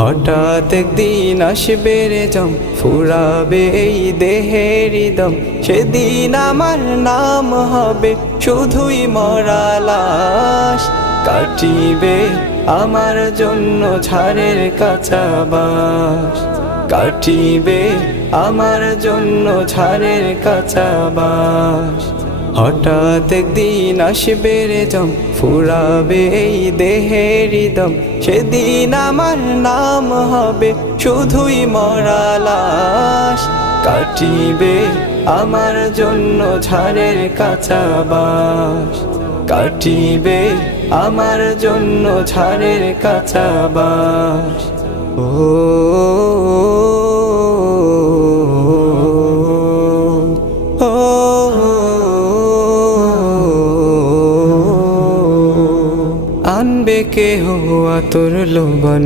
হঠাৎ একদিন আসবে রে জম, ফুরাবে এই দেহের দম। সেদিন আমার নাম হবে শুধুই মরা লাশ। কাটিবে আমার জন্য ঝাড়ের কাঁচা বাঁশ, কাটিবে আমার জন্য ঝাড়ের কাঁচা বাঁশ। হঠাৎ একদিন আসবে রে জম, ফুরাবে এই দেহের দম। সেদিন আমার নাম হবে শুধুই মরা লাশ। কাটিবে আমার জন্য ঝাড়ের কাঁচা বাঁশ, কাটিবে আমার জন্য ঝাড়ের কাঁচা বাঁশ। আনবে কেহ আতর লোবন।